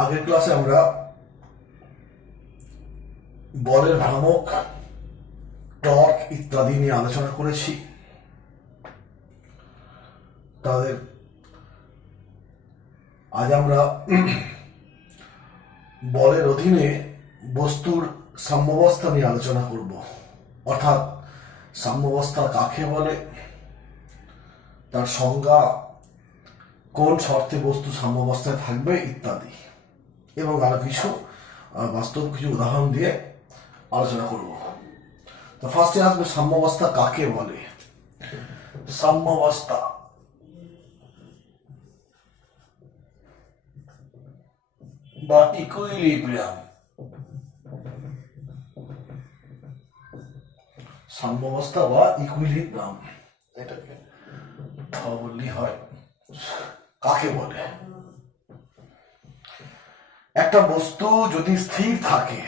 আগের ক্লাসে আমরা বলের ভ্রামক, টর্ক ইত্যাদি নিয়ে আলোচনা করেছি। তাদের আজ আমরা বলের অধীনে বস্তুর সাম্যাবস্থা নিয়ে আলোচনা করব, অর্থাৎ সাম্যাবস্থা কাকে বলে, তার সংজ্ঞা, কোন শর্তে বস্তু সাম্যাবস্থায় থাকবে ইত্যাদি, এবং আরো কিছু বাস্তব কিছু উদাহরণ দিয়ে আলোচনা করব। তো ফার্স্টে আসবে সাম্যাবস্থা কাকে বলে। সাম্যাবস্থা বা ইকুইলিব্রিয়াম, সাম্যাবস্থা বা ইকুইলিব্রিয়াম, এটাকে বললেই হয়, কাকে বলে। একটা বস্তু যদি স্থির থাকে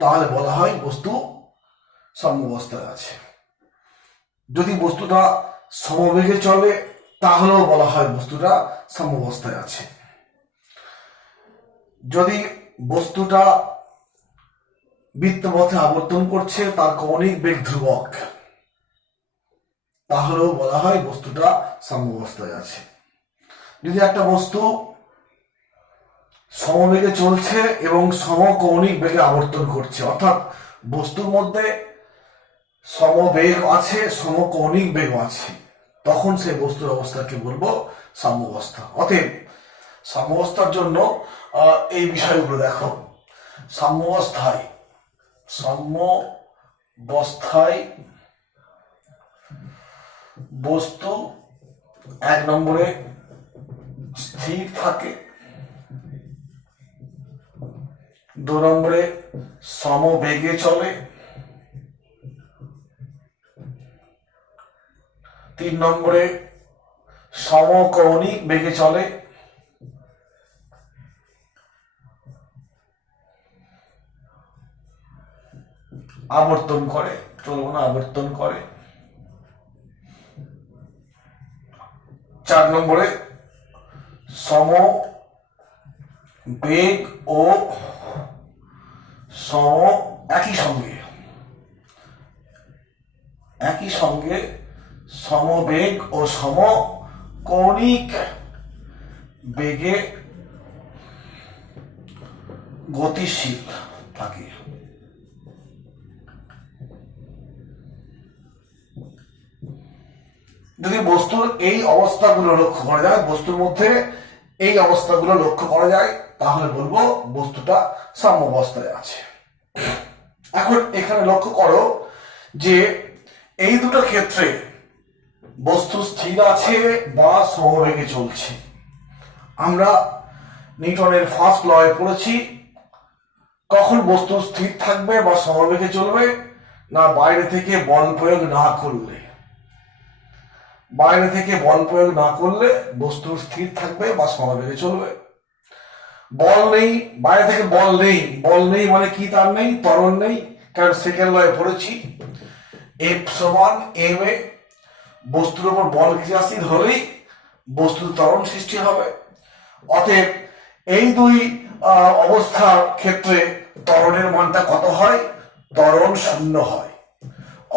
তাহলে বলা হয় বস্তু সাম্যাবস্থায় আছে। যদি বস্তুটা সমবেগে চলে তাহলেও বলা হয় বস্তুটা সাম্যাবস্থায় আছে। যদি বস্তুটা বৃত্তপথে আবর্তন করছে, তার কৌণিক বেগ ধ্রুবক, তাহলেও বলা হয় বস্তুটা সাম্যাবস্থায় আছে। যদি একটা বস্তু সমবেগে চলছে এবং সমকৌণিক বেগে আবর্তন করছে, অর্থাৎ বস্তুর মধ্যে সমবেগ আছে, সমকৌণিক বেগ আছে, তখন সেই বস্তুর অবস্থাকে বলবো সাম্যাবস্থা। অতএব সাম্যাবস্থার জন্য এই বিষয়গুলো দেখো। সাম্যাবস্থায় বস্তু এক নম্বরে স্থির থাকে, দু নম্বরে সমবেগে চলে, তিন নম্বরে সমকৌণিক বেগে চলে, আবর্তন করে, আবর্তন করে, চার নম্বরে সমবেগ ও একই সঙ্গে সমবেগ ও সমকৌণিক বেগে গতিশীল থাকে। যদি বস্তুর এই অবস্থাগুলো লক্ষ্য করা যায়, বস্তুর মধ্যে এই অবস্থাগুলো লক্ষ্য করা যায়, তাহলে বলবো বস্তুটা সাম্যাবস্থায় আছে। এখন এখানে লক্ষ্য করো যে এই দুটো ক্ষেত্রে বস্তু স্থির আছে বা সমবেগে চলছে। আমরা নিউটনের ফার্স্ট লয়ে পড়েছি, কখন বস্তু স্থির থাকবে বা সমবেগে চলবে না, বাইরে থেকে বল প্রয়োগ না করলে। বাইরে থেকে বল প্রয়োগ না করলে বস্তু স্থির থাকবে বা সমবেগে চলবে। বল নেই, বাইরে থেকে বল নেই মানে কি, তার নেই, ত্বরণ নেই। কারণ সেকেন্ড লয়ে পড়েছি F সমান ma, বস্তুর উপর বল ক্রিয়াশীল হলেই বস্তুর ত্বরণ সৃষ্টি হবে। অতএব এই দুই অবস্থার ক্ষেত্রে ত্বরণের মানটা কত হয়? ত্বরণ 0 হয়।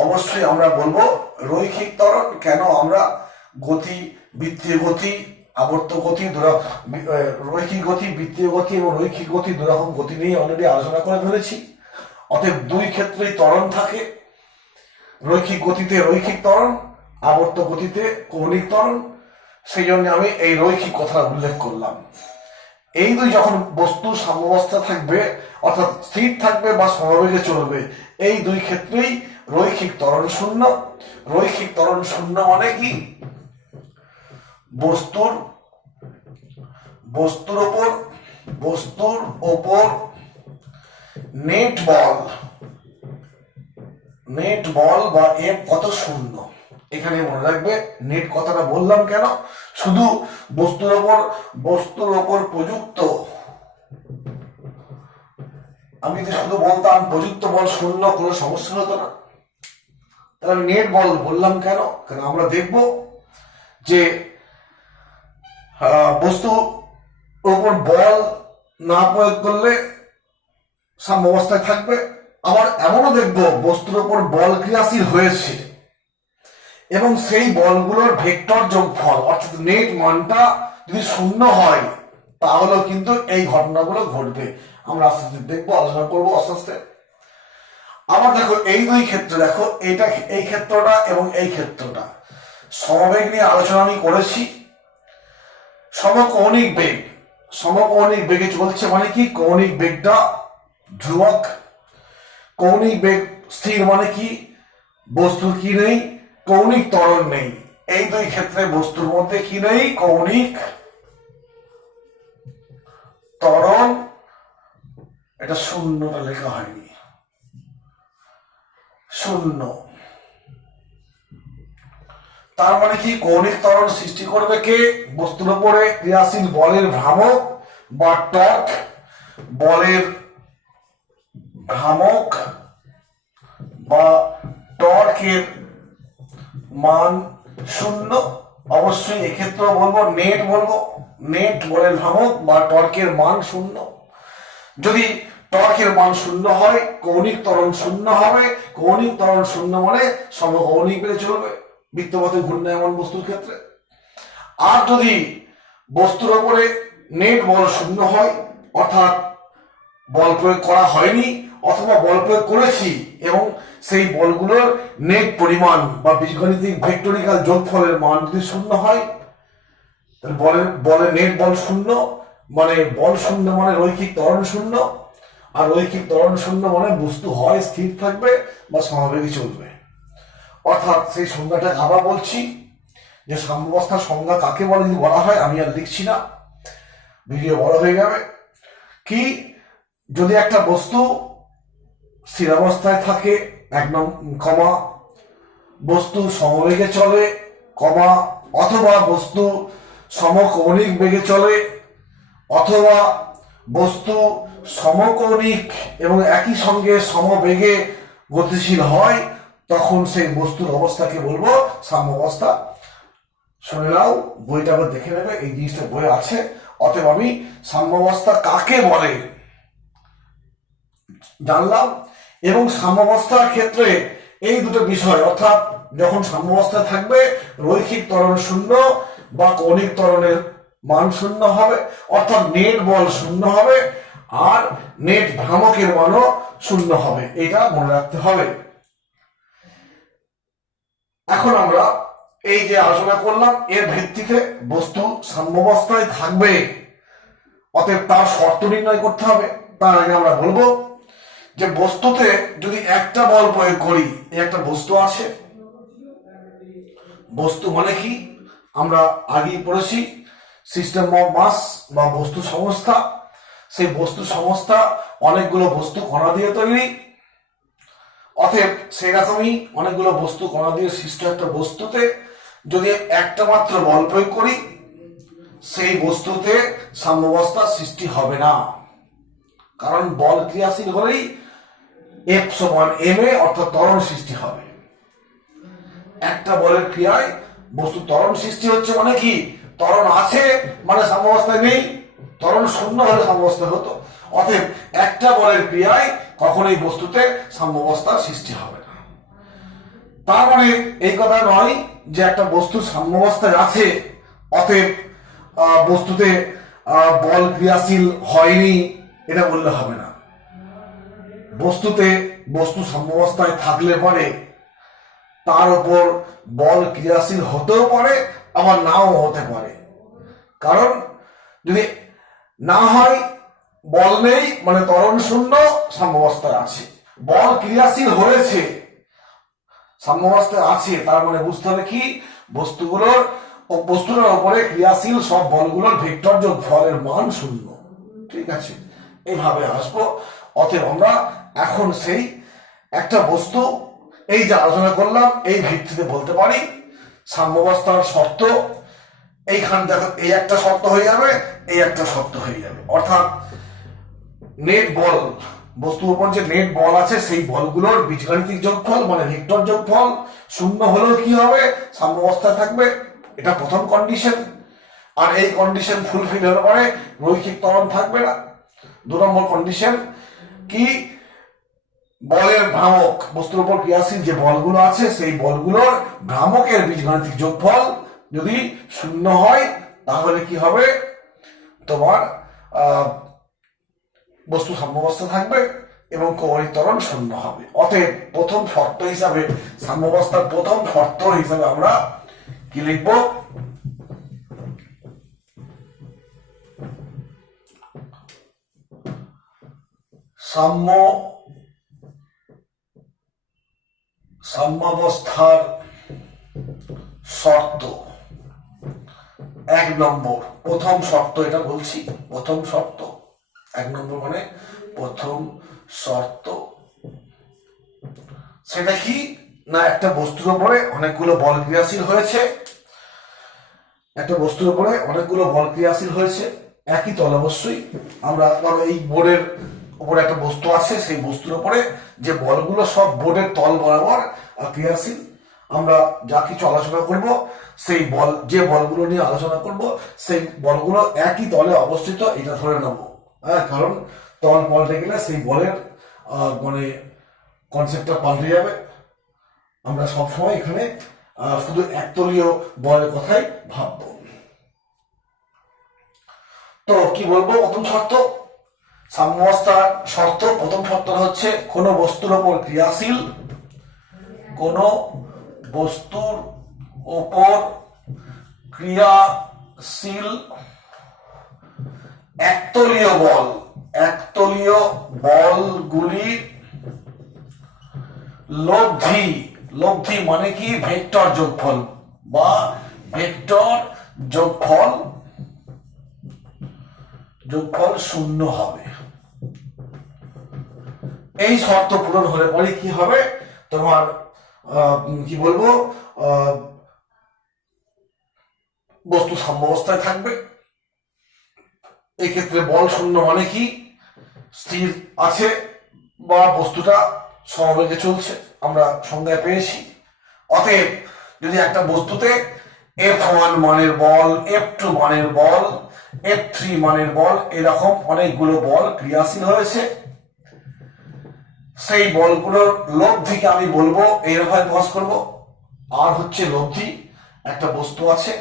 অবশ্যই আমরা বলবো রৈখিক ত্বরণ। কেন? আমরা গতি, বৃত্তীয় গতি, আবর্ত গতি, রৈখিক গতি, বৃত্তীয় গতি এবং রৈখিক গতি, দুরকম গতি নিয়ে অলরেডি আলোচনা করে ফেলেছি। অতএব দুই ক্ষেত্রেই ত্বরণ থাকে। রৈখিক গতিতে রৈখিক ত্বরণ, আবর্ত গতিতে কৌণিক ত্বরণ। সেই জন্য আমি এই রৈখিক কথা উল্লেখ করলাম। এই দুই যখন বস্তু সাম্যাবস্থা থাকবে, অর্থাৎ স্থির থাকবে বা সমবেগে চলবে, এই দুই ক্ষেত্রেই রৈখিক ত্বরণ 0। রৈখিক ত্বরণ 0 মানে কি? বস্তুর ওপর নেট বল বা এফ কত? 0। এখানে মনে রাখবে নেট কথাটা বললাম কেন? শুধু বস্তুর ওপর প্রযুক্ত, আমি যদি শুধু বলতাম প্রযুক্ত বল 0, কোনো সমস্যা হতো না। তাহলে আমি নেট বল বললাম কেন? কারণ আমরা দেখব যে বস্তু ওপর বল না প্রয়োগ করলে সাম্যাবস্থায় থাকবে। আবার এমনও দেখবো বস্তুর ওপর বল ক্রিয়াশীল হয়েছে এবং সেই বলগুলোর ভেক্টর যোগফল অর্থাৎ নেট মানটা যদি শূন্য হয় তাহলেও কিন্তু এই ঘটনাগুলো ঘটবে। আমরা আস্তে আস্তে দেখবো, আলোচনা করবো আস্তে আস্তে। আবার দেখো এই দুই ক্ষেত্রে, দেখো এটা এই ক্ষেত্রটা এবং এই ক্ষেত্রটা সমবেগ নিয়ে আলোচনা আমি করেছি। সমকৌণিক বেগ, সমকৌণিক বেগে চলছে মানে কি, কৌণিক বেগটা ধ্রুবক। কৌণিক বেগ স্থির মানে কি, বস্তুর কি নেই, কৌণিক ত্বরণ নেই। এই দুই ক্ষেত্রে বস্তুর মধ্যে কি নেই, কৌণিক ত্বরণ। এটা শূন্যটা লেখা হয়নি, শূন্য। তার মানে কি, কৌণিক ত্বরণ সৃষ্টি করবে কে, বস্তুর উপরে ক্রিয়াশীল বলের ভ্রামক বা টর্ক। বলের ভ্রামক বা টর্কের মান শূন্য। অবশ্যই এক্ষেত্রে বলবো নেট, বলবো নেট বলের ভ্রামক বা টর্কের মান শূন্য। যদি টর্কের মান শূন্য হয় কৌণিক ত্বরণ শূন্য হবে। কৌণিক ত্বরণ শূন্য মানে সমকৌণিক বেগে চলবে বৃত্তপথে ঘূর্ণায়মান বস্তুর ক্ষেত্রে। আর যদি বস্তুর উপরে নেট বল শূন্য হয়, অর্থাৎ বল প্রয়োগ করা হয়নি অথবা বল প্রয়োগ করেছি এবং সেই বলগুলোর নেট পরিমাণ বা বীজগণিতিক ভেক্টরিক্যাল যোগফলের মান যদি শূন্য হয়, তাহলে বলের নেট বল শূন্য মানে বল শূন্য মানে রৈখিক ত্বরণ শূন্য। আর রৈখিক ত্বরণ শূন্য মানে বস্তু হয় স্থির থাকবে বা সমবেগে চলবে। অর্থাৎ সেই সংজ্ঞাটা আবার বলছি যে সাম্যাবস্থার সংজ্ঞা কাকে বলে যদি বলা হয়, আমি আর লিখছি না, ভিডিও বড় হয়ে যাবে। কি, যদি একটা বস্তু স্থিরাবস্থায় থাকে কমা, বস্তু সমবেগে চলে কমা, অথবা বস্তু সমকৌণিক বেগে চলে, অথবা বস্তু সমকৌণিক এবং একই সঙ্গে সমবেগে গতিশীল হয়, তখন সেই বস্তুর অবস্থাকে বলবো সাম্যাবস্থা। শুনে নাও, বইটা আবার দেখে নেবে, এই জিনিসটা বই আছে। অতএব আমি সাম্যাবস্থা কাকে বলে জানলাম। এবং সাম্যাবস্থার ক্ষেত্রে এই দুটো বিষয়, অর্থাৎ যখন সাম্যাবস্থা থাকবে রৈখিক ত্বরণ শূন্য বা কৌণিক ত্বরণের মান শূন্য হবে, অর্থাৎ নেট বল শূন্য হবে আর নেট ভ্রামকের মানও শূন্য হবে, এটা মনে রাখতে হবে। এখন আমরা এই যে আলোচনা করলাম এর ভিত্তিতে বস্তু সাম্যাবস্থায় থাকবে, অতএব তার শর্ত নির্ণয় করতে হবে। তার আগে আমরা বলবো যে বস্তুতে যদি একটা বল প্রয়োগ করি, একটা বস্তু আছে, বস্তু মানে কি আমরা আগেই পড়েছি, সিস্টেম অফ মাস বা বস্তু সংস্থা। সেই বস্তু সংস্থা অনেকগুলো বস্তু কণা দিয়ে তৈরি। অতএব সেই রকমই অনেকগুলো বস্তু কণা দিয়ে সৃষ্ট একটা বস্তুতে যদি একটা মাত্র বল প্রয়োগ করি, সেই বস্তুতে সাম্যাবস্থা সৃষ্টি হবে না। কারণ বল ক্রিয়াশীল হলেই F সমান ma অর্থাৎ ত্বরণ সৃষ্টি হবে। একটা বলের ক্রিয়ায় বস্তু ত্বরণ সৃষ্টি হচ্ছে মানে কি, ত্বরণ আছে মানে সাম্যাবস্থায় নেই, ত্বরণ শূন্য হলে সাম্যাবস্থা হতো। অতএব একটা বলের ক্রিয়ায় কখনোই বস্তুতে সাম্যাবস্থার সৃষ্টি হবে না। তার মানে এই কথা নয় যে একটা বস্তু সাম্যাবস্থায় আছে অতএব বস্তুতে বল ক্রিয়াশীল হয়নি, এটা বললে হবে না। বস্তুতে বস্তু সাম্যাবস্থায় থাকলে পরে তার উপর বল ক্রিয়াশীল হতেও পারে আবার নাও হতে পারে। কারণ যদি না হয় বল নেই মানে ত্বরণ শূন্য, সাম্যাবস্থায় আছে। বল ক্রিয়াশীল হয়েছে, সাম্যাবস্থায় আছে, তার মানে বুঝতে হবে কি, বস্তুটার উপরে ক্রিয়াশীল সব বলগুলোর ভেক্টর যোগফলের মান শূন্য। ঠিক আছে, এইভাবে আসবো। অতএব আমরা এখন সেই একটা বস্তু এই যে আলোচনা করলাম এই ভিত্তিতে বলতে পারি সাম্যাবস্থার শর্ত এইখান দেখো, এই একটা শর্ত হয়ে যাবে, এই একটা শর্ত হয়ে যাবে। অর্থাৎ নেট বল, বস্তুর উপর যে নেট বল আছে সেই বলগুলোর বীজগাণিতিক যোগফল মানে ভেক্টর যোগফল শূন্য হলেও কি হবে, সাম্যাবস্থায় থাকবে, এটা প্রথম কন্ডিশন। আর এই কন্ডিশন ফুলফিল হলে পরে রৈখিক ত্বরণ থাকবে না। 2 নম্বর কন্ডিশন কি, বলের ভ্রামক, বস্তুর উপর ক্রিয়াশীল যে বলগুলো আছে সেই বলগুলোর ভ্রামকের বীজগাণিতিক যোগফল যদি 0 হয় তাহলে কি হবে, তোমার বস্তু সাম্যাবস্থা থাকবে এবং কৌণিক ত্বরণ 0 হবে। অতএব প্রথম শর্ত হিসাবে, সাম্যাবস্থার প্রথম শর্ত হিসাবে আমরা কি লিখব, সাম্যাবস্থার শর্ত 1 নম্বর, প্রথম শর্ত, এটা বলছি প্রথম শর্ত, 1 নম্বর মানে প্রথম শর্ত, সেটা কি না, একটা বস্তুর উপরে অনেকগুলো বল ক্রিয়াশীল হয়েছে, একটা বস্তুর উপরে অনেকগুলো বল ক্রিয়াশীল হয়েছে একই তল অবশ্যই। আমরা ধরো এই বোর্ডের উপরে একটা বস্তু আছে, সেই বস্তুর উপরে যে বলগুলো সব বোর্ডের তল বরাবর ক্রিয়াশীল, আমরা যা কিছু আলোচনা করব সেই বল, যে বলগুলো নিয়ে আলোচনা করব সেই বলগুলো একই তলে অবস্থিত, এটা ধরে নেব। হ্যাঁ, কারণ তল পাল্টে গেলে সেই বলের মানে কনসেপ্টটা পাল্টে যাবে। আমরা সবসময় এখানে শুধু একতলীয় বলের কথাই ভাবব। তো কি বলবো, প্রথম শর্ত, সাম্যাবস্থার শর্ত, প্রথম শর্ত হচ্ছে কোন বস্তুর উপর ক্রিয়াশীল, কোন বস্তুর উপর ক্রিয়াশীল একতলীয় বল, একতলীয় বলগুলি লব্ধি, লব্ধি মানে কি ভেক্টর যোগফল বা ভেক্টর যোগফল, যোগফল 0 হবে। এই শর্ত পূরণ হলে পরে কি হবে, তোমার কি বলবো, বস্তু সাম্যাবস্থায় থাকবে। এই ক্ষেত্রে বল 0 মানে কি, স্থির আছে বা বস্তুটা সমবেগে চলছে, আমরা সংজ্ঞায় পেয়েছি। অতএব যদি একটা বস্তুতে F1 মানের বল, F2 মানের বল, F3 মানের বল, এরকম অনেকগুলো বল ক্রিয়াশীল হয়েছে, সেই বলগুলোর লব্ধিকে আমি বলবো এইভাবে প্রকাশ করব, আর হচ্ছে লব্ধি। একটা বস্তু আছে,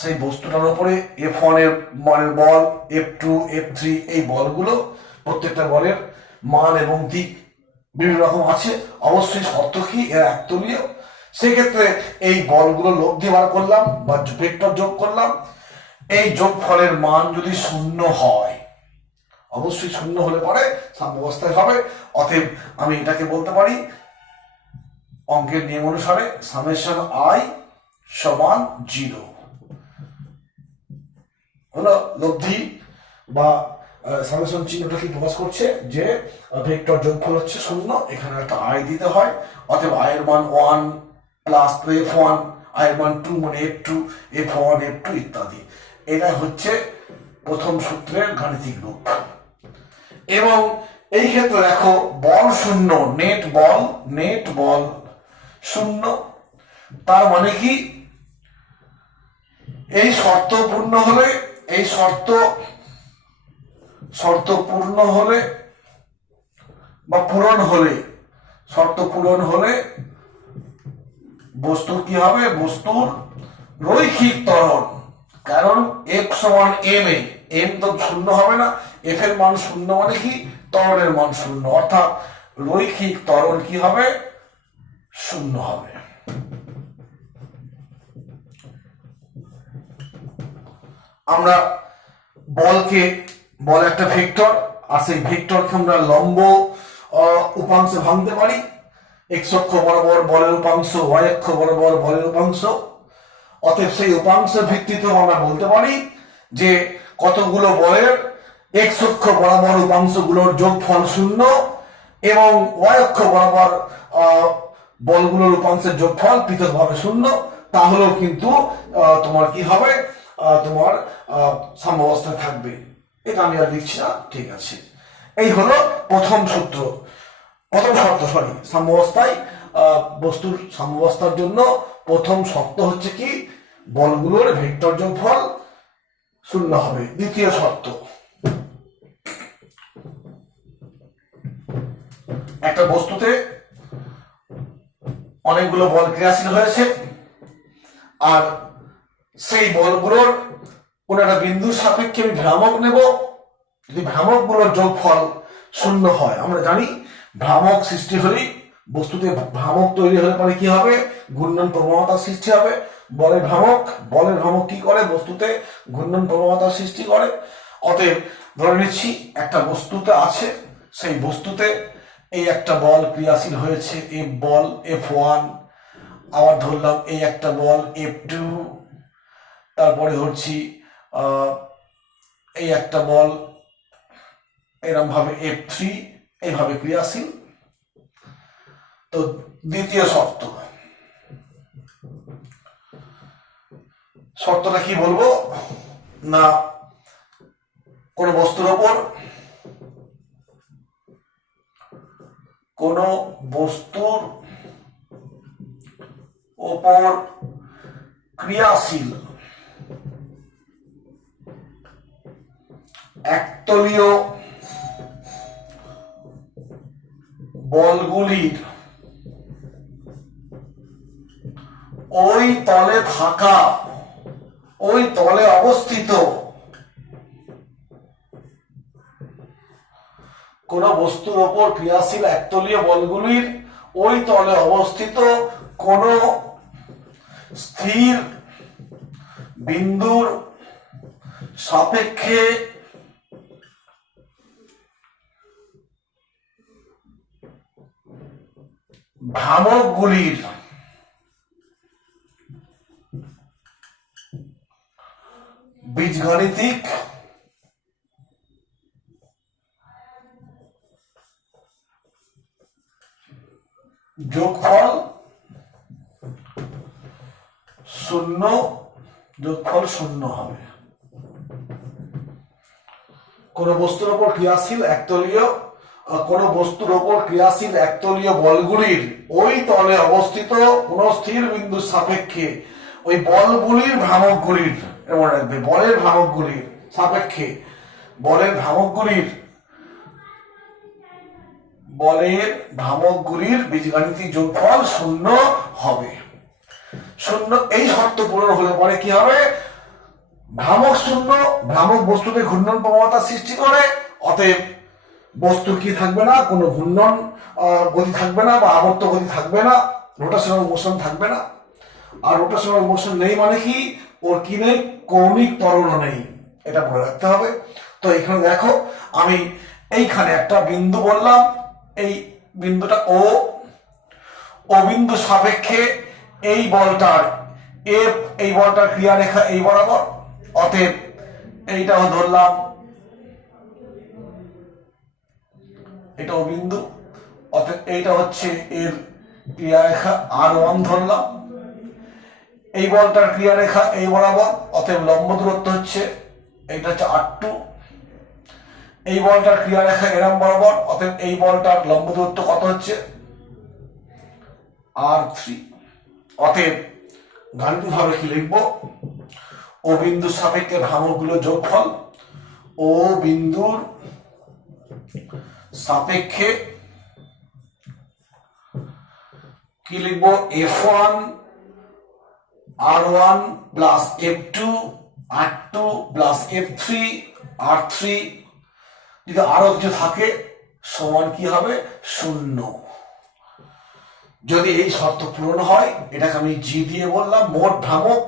সেই বস্তুটার উপরে F1 এর মানের বল, F2, F3 এই বলগুলো, প্রত্যেকটা বলের মান এবং দিক বিভিন্ন রকম আছে, অবশ্যই শর্ত কি এর একতলীয়। সেক্ষেত্রে এই বলগুলো লব্ধি বার করলাম বা ভেক্টর যোগ করলাম, এই যোগফলের মান যদি 0 হয়, অবশ্যই 0 হলে পরে সাম্যাবস্থায় হবে। অতএব আমি এটাকে বলতে পারি অঙ্কের নিয়ম অনুসারে সামেশন i সমান 0 হলো লব্ধি বা সামেশন চিহ্নটা কি প্রকাশ করছে যে ভেক্টর যোগফল হচ্ছে 0, এখানে একটা i দিতে হয়। অতএব i এর মান 1 প্লাস f1, i এর মান 2 মানে f2, f1, f2 ইত্যাদি। এটা হচ্ছে প্রথম সূত্রের গাণিতিক রূপ। এবং এই ক্ষেত্রে দেখো বল 0, নেট বল, নেট বল 0, তার মানে কি এই শর্ত পূর্ণ হলে, এই শর্ত পূর্ণ হলে বা পূরণ হলে, শর্ত পূরণ হলে বস্তুর কি হবে, বস্তুর রৈখিক ত্বরণ। কারণ f সমান m এ, m তো 0 হবে না, f এর মান 0 মানে কি ত্বরণের মান 0, অর্থাৎ রৈখিক ত্বরণ কি হবে, 0 হবে। আমরা বলকে, বল একটা ভেক্টর, আর সেই ভেক্টরকে আমরা লম্ব উপাংশে ভাঙতে পারি। x অক্ষ বরাবর বলের উপাংশ, y অক্ষ বরাবর বলের উপাংশ। অতএব সেই উপাংশের ভিত্তিতে আমরা বলতে পারি যে কতগুলো বলের x অক্ষ বরাবর উপাংশগুলোর যোগফল 0 এবং y অক্ষ বরাবর বলগুলোর উপাংশের যোগফল পৃথকভাবে 0, তাহলেও কিন্তু তোমার কি হবে, তোমার সাম্যাবস্থায় থাকবে। এটা আমি আর লিখছি না, ঠিক আছে। এই হলো প্রথম সূত্র, প্রথম শর্ত, সাম্যাবস্থায় বস্তুর সাম্যাবস্থার জন্য প্রথম শর্ত হচ্ছে কি, বলগুলোর ভেক্টর যোগফল শূন্য হবে। দ্বিতীয় শর্ত, একটা বস্তুতে অনেকগুলো বল ক্রিয়াশীল হয়েছে, আর সেই বলগুলোর কোন একটা বিন্দুর সাপেক্ষে আমি ভ্রামক নেব। যদি ভ্রামক গুলোর যোগফল শূন্য হয়, আমরা জানি ভ্রামক সৃষ্টি হলেই বস্তুতে ভ্রামক তৈরি হলে পরে কি হবে, ঘূর্ণন প্রবণতার সৃষ্টি হবে। বলের ভ্রামক কি করে, বস্তুতে ঘূর্ণন প্রবণতার সৃষ্টি করে। অতএব ধরে নিচ্ছি একটা বস্তুতে আছে, সেই বস্তুতে এই একটা বল ক্রিয়াশীল হয়েছে, এফ বল F1, আবার ধরলাম এই একটা বল F2, তারপরে ধরছি এই একটা বল এরম ভাবে F3, এইভাবে ক্রিয়াশীল। তো দ্বিতীয় শর্তটা কি বলবো না, কোন বস্তুর ওপর ক্রিয়াশীল একতলীয় বলগুলির ওই তলে অবস্থিত কোন বস্তুর ওপর ক্রিয়াশীল একতলীয় বলগুলির ওই তলে অবস্থিত কোন স্থির বিন্দুর সাপেক্ষে ভ্রামকগুলির বীজগাণিতিক যোগফল শূন্য হবে। কোন বস্তুর ওপর ক্রিয়াশীল একতলীয় বলগুলির ওই তলে অবস্থিত কোন স্থির বিন্দুর সাপেক্ষে ওই বলগুলির ভ্রামকগুলির, মনে রাখবে, বলের ভ্রামকগুলির বীজগাণিতিক যোগফল শূন্য হবে। এই শর্ত পূরণ হলে পরে কি হবে, ভ্রামক শূন্য, ভ্রামক বস্তুতে ঘূর্ণন প্রবণতা সৃষ্টি করে। অতএব বস্তুর কি থাকবে না, কোনো ঘূর্ণন গতি থাকবে না বা আবর্ত গতি থাকবে না, রোটেশনাল মোশন থাকবে না। আর রোটেশনাল মোশন নেই মানে কি, ওর কি নেই, কৌণিক ত্বরণ নেই, এটা মনে রাখতে হবে। তো এখানে দেখো, আমি এইখানে একটা বিন্দু বললাম, এই বিন্দুটা ও বিন্দু সাপেক্ষে এই বলটার ক্রিয়া রেখা এই বরাবর। অতএব এইটাও ধরলাম, এটা ও বিন্দু, অতএব এইটা হচ্ছে এর ক্রিয়া রেখা R1 ধরলাম। এই বলটার ক্রিয়া রেখা এই বরাবর, অতএব লম্ব দূরত্ব হচ্ছে এইটা হচ্ছে R2। এই বলটার ক্রিয়া রেখা এরম বরাবর, অতএব এই বলটার লম্ব দূরত্ব কত হচ্ছে, R3। অতএব গাণিতিকভাবে কি লিখবো, ও বিন্দুর সাপেক্ষে ভ্রামকগুলোর যোগফল, ও বিন্দুর সাপেক্ষে কি লিখবো, F1 R1 plus F2 R2 plus F3 R3, যদি আরো কিছু থাকে সমান কি হবে, শূন্য। যদি এই শর্ত পূরণ হয়, এটাকে আমি জি দিয়ে বললাম মোট ভ্রামক,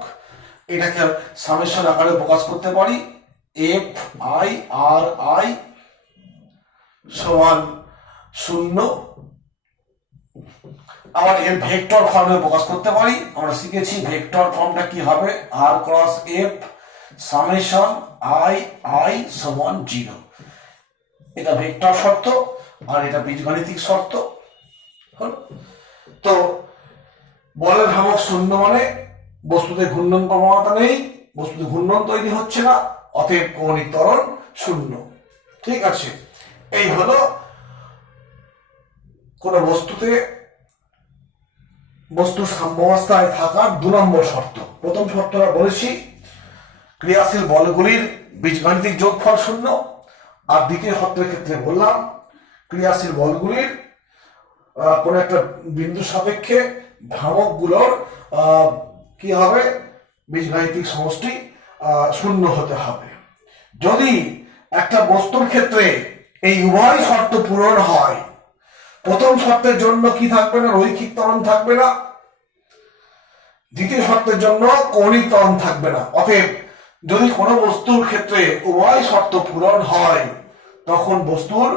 এটাকে সামেশন আকারে প্রকাশ করতে পারি, F(i)(ri) সমান শূন্য। আবার এর ভেক্টর ফর্মে প্রকাশ করতে পারি, আমরা শিখেছি ভেক্টর ফর্মটা কি হবে, r cross f summation i সমান 0। এটা ভেক্টর শর্ত আর এটা বীজগাণিতিক শর্ত হলো। তো বলের ভ্রামক শূন্য মানে বস্তুতে ঘূর্ণন প্রবণতা নেই, বস্তুতে ঘূর্ণন তৈরি হচ্ছে না, অতএব কৌণিক ত্বরণ শূন্য। ঠিক আছে, এই হলো কোন বস্তুর সাম্যাবস্থায় থাকার 2 নম্বর শর্ত। প্রথম শর্তটা বলেছি, ক্রিয়াশীল বলগুলির বীজগাণিতিক যোগফল শূন্য। আর দ্বিতীয় শর্তের ক্ষেত্রে বললাম ক্রিয়াশীল বলগুলির কোন একটা বিন্দু সাপেক্ষে ভ্রামকগুলোর কি হবে, বীজগাণিতিক সমষ্টি শূন্য হতে হবে। যদি একটা বস্তুর ক্ষেত্রে এই উভয় শর্ত পূরণ হয়, প্রথম শর্তের জন্য কি থাকবে না, রৈখিক ত্বরণ থাকবে না, দ্বিতীয় শর্তের জন্য কৌণিক ত্বরণ থাকবে না। অতএব যদি কোনো বস্তুর ক্ষেত্রে উভয় শর্ত পূরণ হয় তখন বস্তুর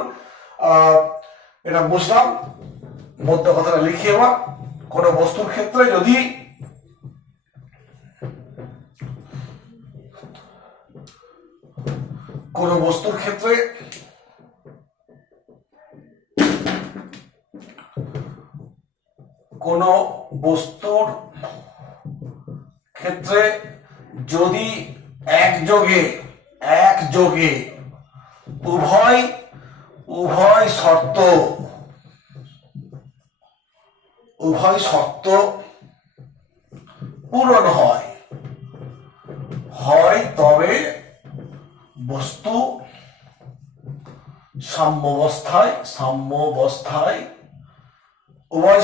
এটা বুঝলাম, মধ্য কথাটা লিখে আবার, কোন বস্তুর ক্ষেত্রে যদি কোন বস্তুর ক্ষেত্রে কোন বস্তুর ক্ষেত্রে যদি একযোগে উভয় শর্ত পূরণ হয় তবে বস্তু সাম্যাবস্থায় উভয়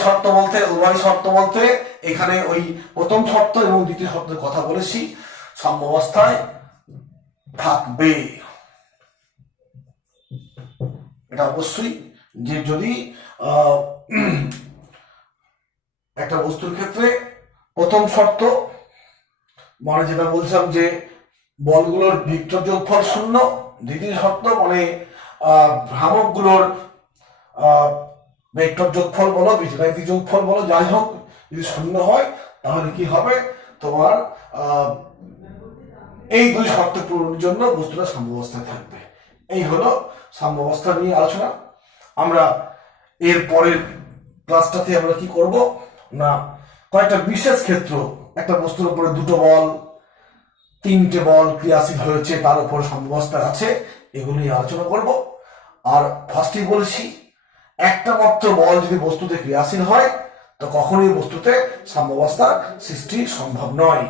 শর্ত বলতে এখানে ওই প্রথম শর্ত এবং দ্বিতীয় শর্তের কথা বলেছি, সাম্যাবস্থায় থাকবে। এটা অবশ্যই যে যদি একটা বস্তুর ক্ষেত্রে প্রথম শর্ত মানে যেটা বলছিলাম যে বলগুলোর ভেক্টর যোগফল শূন্য, দ্বিতীয় শর্ত মানে ভ্রামকগুলোর ভেক্টর যোগফল বলো, বীজগাণিতিক যোগফল বলো, যাই হোক, যদি শূন্য হয় তাহলে কি হবে, তোমার এই দুই শর্ত পূরণের জন্য বস্তুটা সাম্যাবস্থায় থাকবে। এই হলো সাম্যাবস্থা নিয়ে আলোচনা। আমরা এর পরের ক্লাসটাতে আমরা কি করব না, কয়েকটা বিশেষ ক্ষেত্র, একটা বস্তুর উপরে দুটো বল, তিনটে বল ক্রিয়াশীল হয়েছে, তার উপর সাম্যাবস্থায় আছে, এগুলো নিয়ে আলোচনা করব। আর ফার্স্টেই বলেছি একটা মাত্র বল যদি বস্তুতে ক্রিয়াশীল হয় তো কখনোই বস্তুতে সাম্যাবস্থার সৃষ্টি সম্ভব নয়।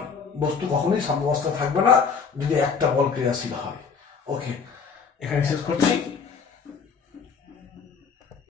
বস্তু কখনোই সাম্যাবস্থায় থাকবে না যদি একটা বল ক্রিয়াশীল হয়। ওকে, এখানে শেষ করছি।